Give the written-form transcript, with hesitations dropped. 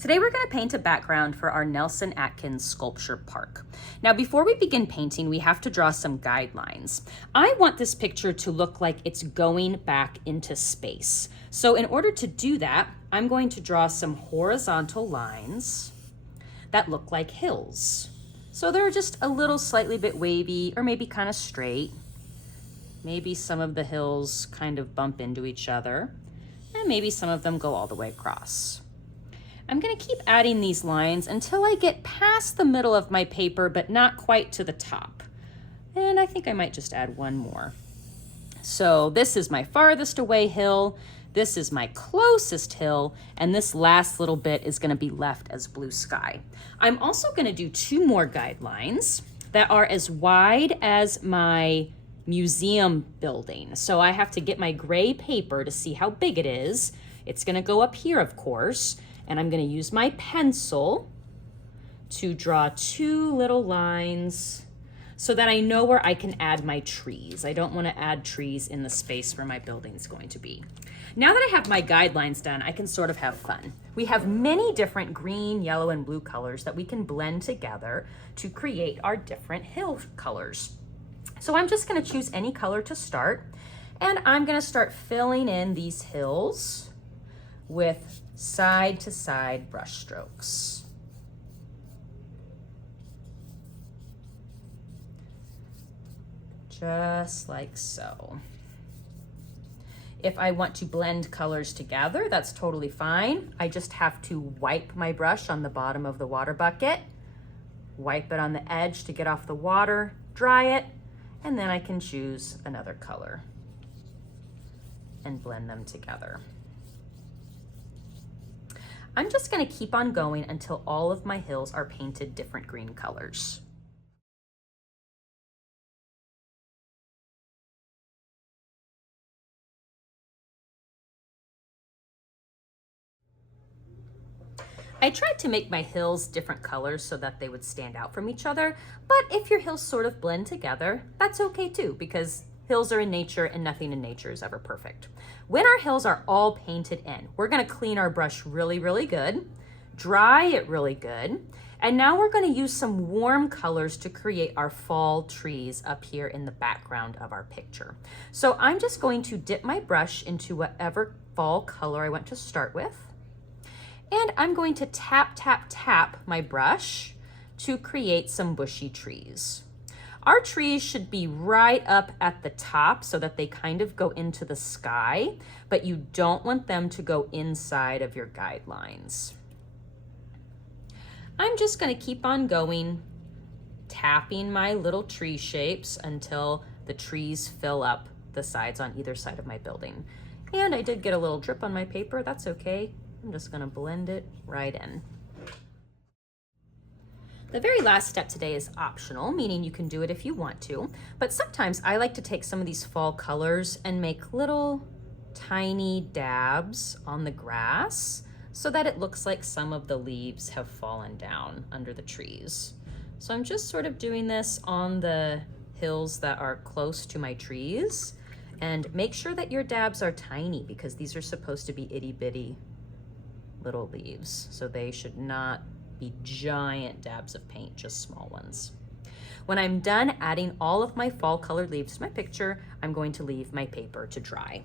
Today we're going to paint a background for our Nelson Atkins sculpture park. Now before we begin painting, we have to draw some guidelines. I want this picture to look like it's going back into space. So in order to do that, I'm going to draw some horizontal lines that look like hills. So they're just a little slightly bit wavy or maybe kind of straight. Maybe some of the hills kind of bump into each other, and maybe some of them go all the way across. I'm going to keep adding these lines until I get past the middle of my paper, but not quite to the top. And I think I might just add one more. So this is my farthest away hill, this is my closest hill, and this last little bit is going to be left as blue sky. I'm also going to do two more guidelines that are as wide as my museum building. So I have to get my gray paper to see how big it is. It's going to go up here, of course. And I'm going to use my pencil to draw two little lines so that I know where I can add my trees. I don't want to add trees in the space where my building is going to be. Now that I have my guidelines done, I can sort of have fun. We have many different green, yellow, and blue colors that we can blend together to create our different hill colors. So I'm just going to choose any color to start, and I'm going to start filling in these hills with side to side brush strokes. Just like so. If I want to blend colors together, that's totally fine. I just have to wipe my brush on the bottom of the water bucket, wipe it on the edge to get off the water, dry it, and then I can choose another color and blend them together. I'm just going to keep on going until all of my hills are painted different green colors. I tried to make my hills different colors so that they would stand out from each other, but if your hills sort of blend together, that's okay too, because hills are in nature and nothing in nature is ever perfect. When our hills are all painted in, we're going to clean our brush really, really good, dry it really good, and now we're going to use some warm colors to create our fall trees up here in the background of our picture. So I'm just going to dip my brush into whatever fall color I want to start with, and I'm going to tap, tap, tap my brush to create some bushy trees. Our trees should be right up at the top so that they kind of go into the sky, but you don't want them to go inside of your guidelines. I'm just going to keep on going, tapping my little tree shapes until the trees fill up the sides on either side of my building. And I did get a little drip on my paper, that's okay. I'm just going to blend it right in. The very last step today is optional, meaning you can do it if you want to, but sometimes I like to take some of these fall colors and make little tiny dabs on the grass so that it looks like some of the leaves have fallen down under the trees. So I'm just sort of doing this on the hills that are close to my trees, and make sure that your dabs are tiny because these are supposed to be itty bitty little leaves, so they should not be giant dabs of paint, just small ones. When I'm done adding all of my fall colored leaves to my picture, I'm going to leave my paper to dry.